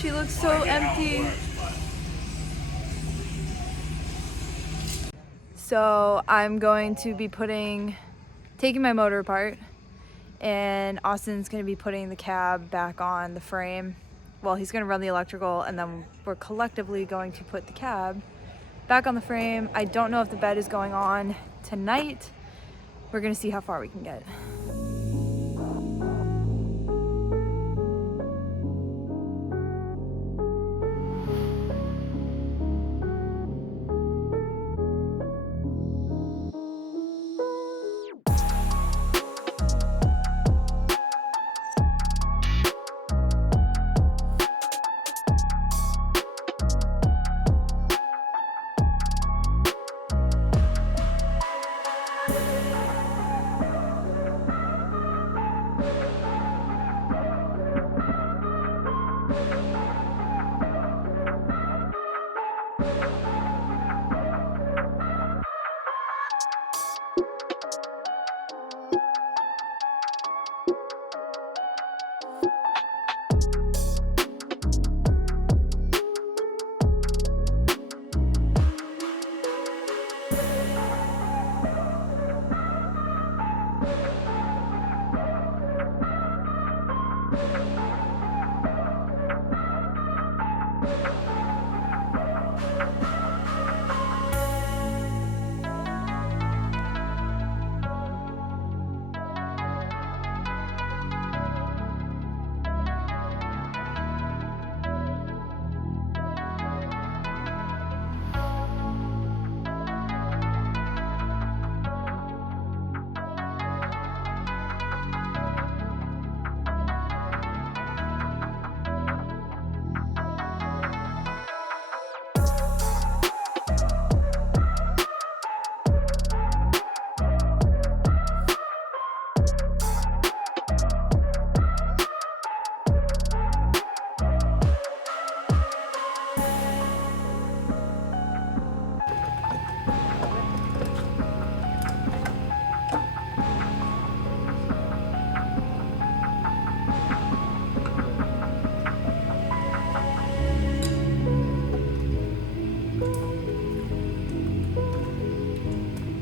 She looks so empty. So I'm going to be taking my motor apart, and Austin's gonna be putting the cab back on the frame. Well, he's gonna run the electrical, and then we're collectively going to put the cab back on the frame. I don't know if the bed is going on tonight. We're gonna see how far we can get.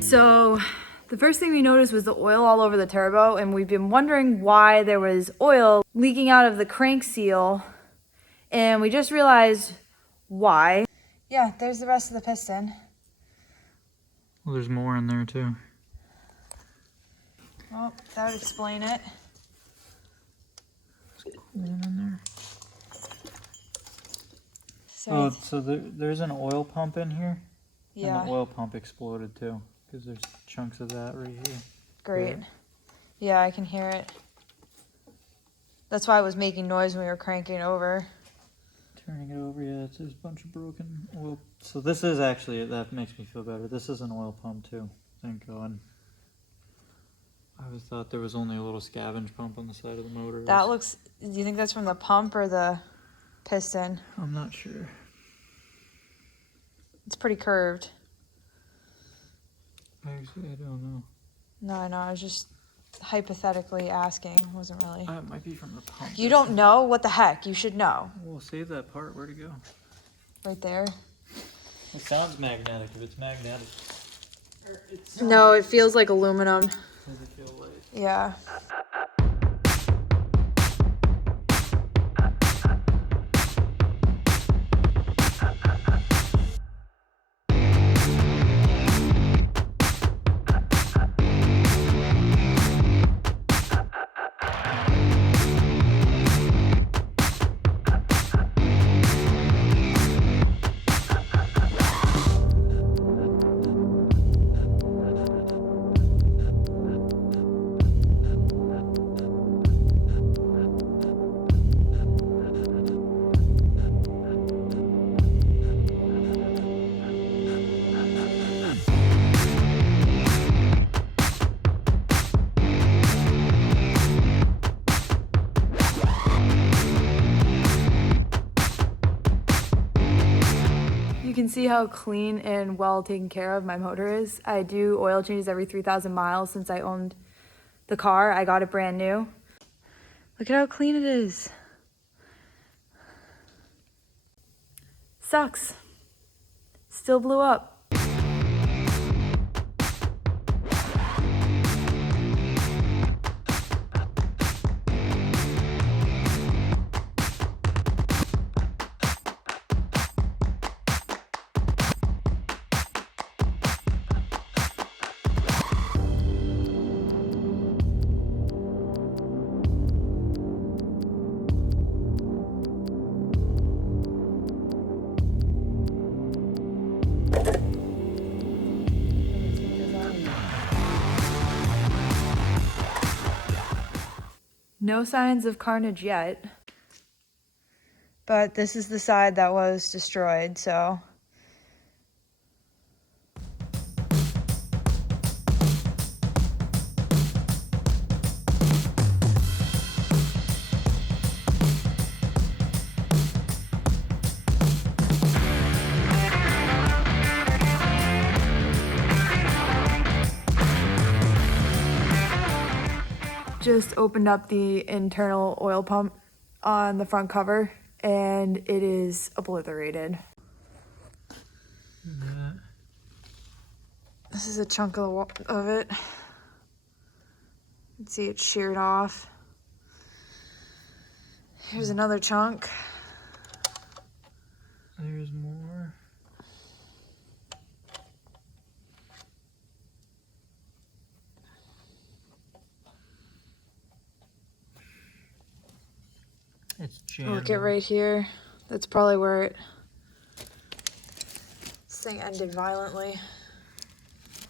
So the first thing we noticed was the oil all over the turbo, and we've been wondering why there was oil leaking out of the crank seal, and we just realized why. Yeah, there's the rest of the piston. Well, there's more in there too. Well, that would explain it. One in there. So, So there's an oil pump in here? yeah. And the oil pump exploded too, because there's chunks of that right here. Great. Yeah, I can hear it. That's why it was making noise when we were cranking over. Turning it over, yeah, there's a bunch of broken oil. So this is actually, that makes me feel better. This is an oil pump too, thank God. I always thought there was only a little scavenge pump on the side of the motor. That looks, do you think that's from the pump or the piston? I'm not sure. It's pretty curved. Actually, I don't know. No, I was just hypothetically asking. It wasn't really. It might be from the pump. You don't know? What the heck? You should know. We'll save that part. Where'd it go? Right there. It sounds magnetic. If it's magnetic. No, it feels like aluminum. Does it feel like? Yeah. can see how clean and well taken care of my motor is. I do oil changes every 3,000 miles since I owned the car. I got it brand new. Look at how clean it is. Sucks. Still blew up. No signs of carnage yet, but this is the side that was destroyed, so. Just opened up the internal oil pump on the front cover and it is obliterated. Yeah. This is a chunk of it. You can see it's sheared off. Here's another chunk. There's more. It's jammed. Look at right here. That's probably where this thing ended violently.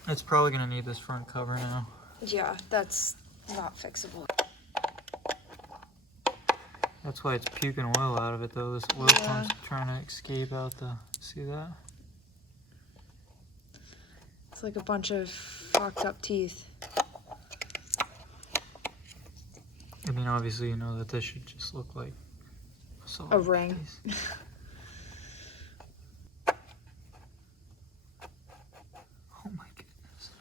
It's probably gonna need this front cover now. Yeah, that's not fixable. That's why it's puking oil out of it though. This oil pump's trying to escape out the, see that? It's like a bunch of fucked up teeth. I mean, obviously, you know that this should just look like a ring. Piece. Oh my goodness.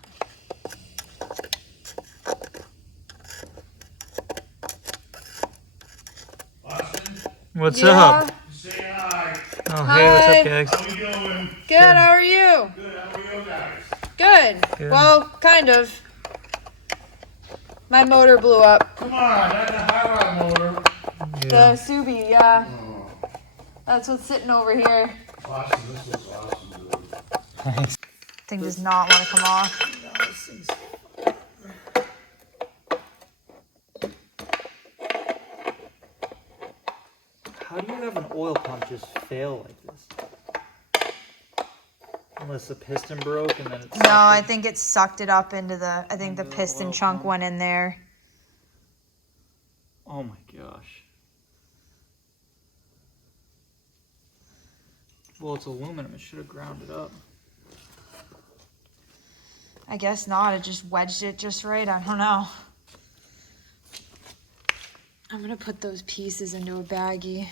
Austin, What's Yeah. up? say hi. Oh, Hi. hey, what's up, guys? How you doing? Good, how are you? Good, how are you guys? Good. Good. Well, kind of. My motor blew up. Come on, that's a high rod motor. The Subi, yeah. Oh, That's what's sitting over here. Austin, this looks awesome, dude. Thanks. Thing does not want to come off. How do you have an oil pump just fail like this? Unless the piston broke and then it's... No, I think it sucked it up into the, I think the Into the piston oil chunk pump. went in there. Oh my gosh. Well, it's aluminum. It should have ground it up. I guess not, it just wedged it just right, I don't know. I'm gonna put those pieces into a baggie.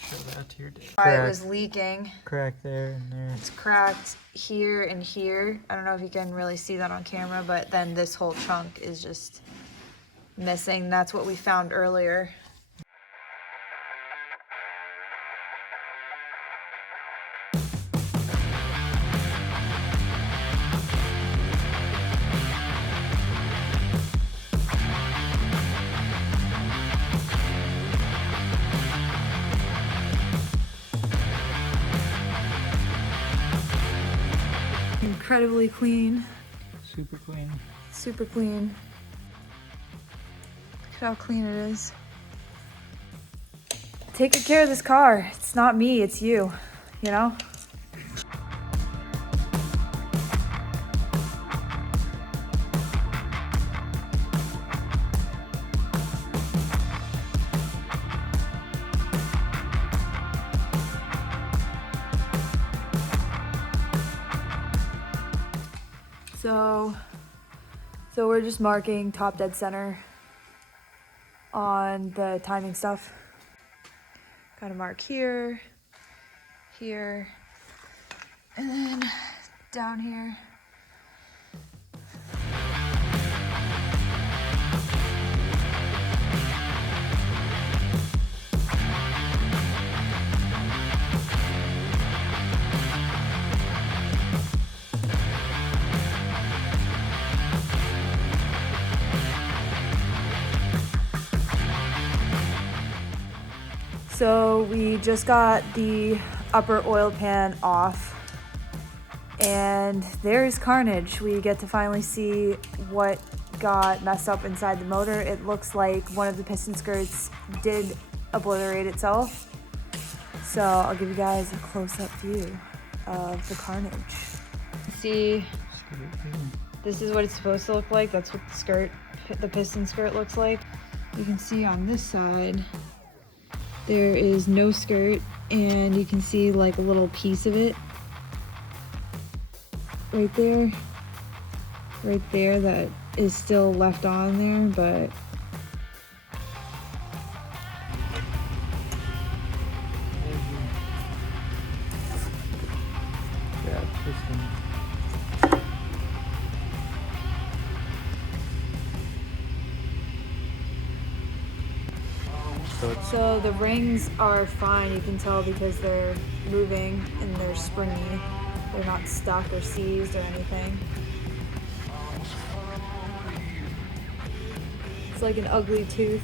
Show that to your dad. It was leaking. Crack there and there. It's cracked here and here. I don't know if you can really see that on camera, but then this whole chunk is just missing. That's what we found earlier. Incredibly clean, Super clean. super clean. Look at how clean it is. Take good care of this car. It's not me, it's you, you know? So we're just marking top dead center on the timing stuff. Gotta mark here, here, and then down here. So we just got the upper oil pan off and there's carnage. We get to finally see what got messed up inside the motor. It looks like one of the piston skirts did obliterate itself. So I'll give you guys a close-up view of the carnage. See, this is what it's supposed to look like. That's what the piston skirt looks like. You can see on this side, there is no skirt, and you can see like a little piece of it right there that is still left on there, but Yeah, piston. so the rings are fine. You can tell because they're moving and they're springy. They're not stuck or seized or anything. It's like an ugly tooth.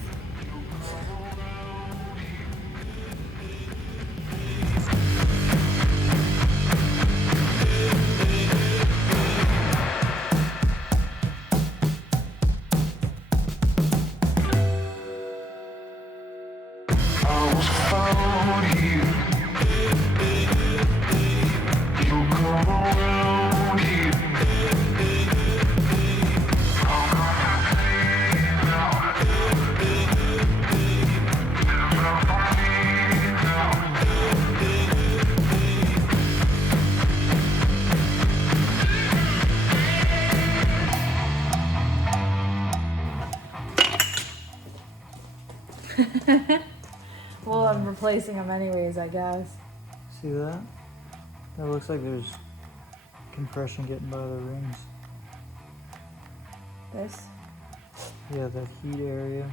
Well, I'm replacing them anyways, I guess. See that? That looks like there's compression getting by the rings. This? Yeah, that heat area.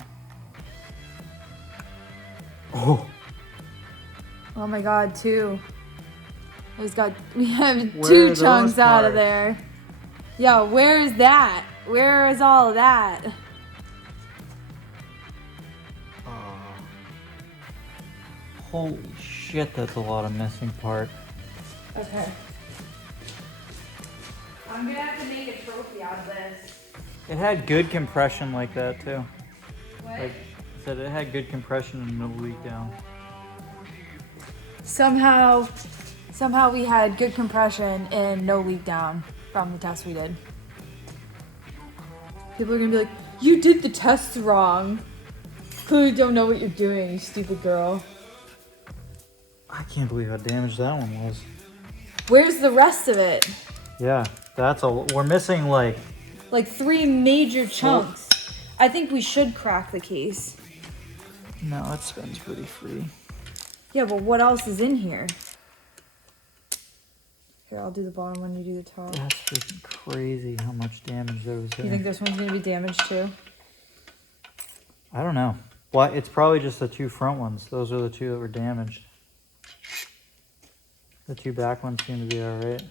Oh! Oh my god, two. We have Where two are chunks those out of parts? there. Yo, where is that? Where is all of that? Holy shit, that's a lot of missing part. Okay. I'm gonna have to make a trophy out of this. It had good compression like that too. What? Like I said, it had good compression and no leak down. Somehow we had good compression and no leak down from the test we did. People are gonna be like, you did the tests wrong. Clearly don't know what you're doing, you stupid girl. I can't believe how damaged that one was. Where's the rest of it? Yeah, we're missing like 3 major chunks. I think we should crack the case. no, it spins pretty free. Yeah, but what else is in here? Here, I'll do the bottom one, you do the top. That's freaking crazy how much damage there was there. You think this one's gonna be damaged too? I don't know. Well, it's probably just the 2 front ones. Those are the 2 that were damaged. The 2 back ones seem to be alright.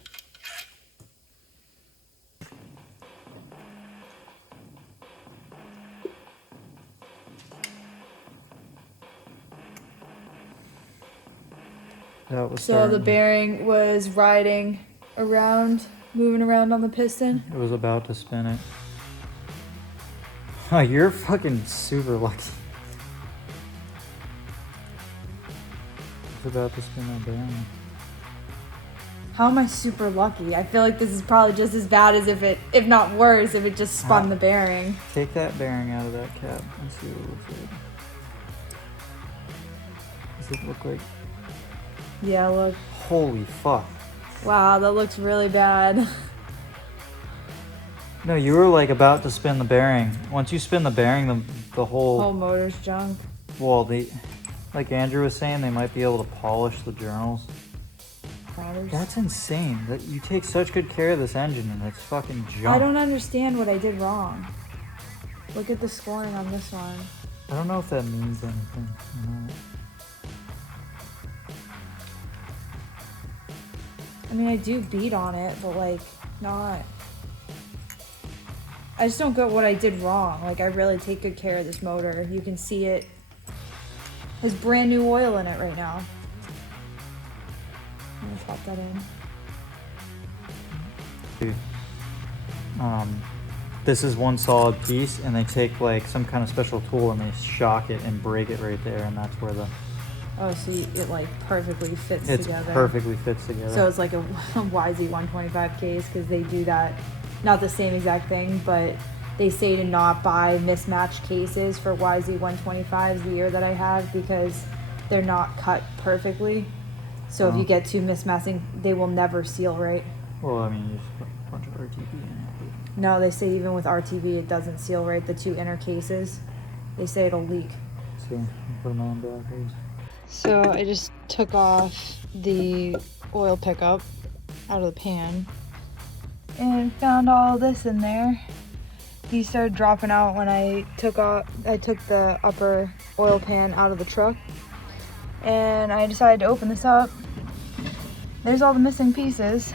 That was So the starting. bearing was moving around on the piston. It was about to spin it. Oh, you're fucking super lucky. It's about to spin that bearing. How am I super lucky? I feel like this is probably just as bad as if not worse, if it just spun the bearing. Take that bearing out of that cap and see what it looks like. Does it look like... Yeah, look. Holy fuck. Wow, that looks really bad. No, you were like about to spin the bearing. Once you spin the bearing, the Whole motor's junk. well, like Andrew was saying, they might be able to polish the journals. That's insane. That you take such good care of this engine and it's fucking junk. I don't understand what I did wrong. Look at the scoring on this one. I don't know if that means anything. I mean, I do beat on it, but like, not. I just don't get what I did wrong. Like, I really take good care of this motor. You can see it. Has brand new oil in it right now. I'm gonna pop that in. This is one solid piece, and they take like some kind of special tool and they shock it and break it right there, and that's where the Oh, so it like perfectly fits it's together. perfectly fits together. So it's like a YZ125 case, because they do that, not the same exact thing, but they say to not buy mismatched cases for YZ125s the year that I have, because they're not cut perfectly. So if you get two mismatching, they will never seal right. Well, I mean, you just put a bunch of RTP in it. No, they say even with RTV it doesn't seal right, the two inner cases. They say it'll leak. So put them on backwards. So I just took off the oil pickup out of the pan and found all this in there. These started dropping out when I took the upper oil pan out of the truck, and I decided to open this up. There's all the missing pieces.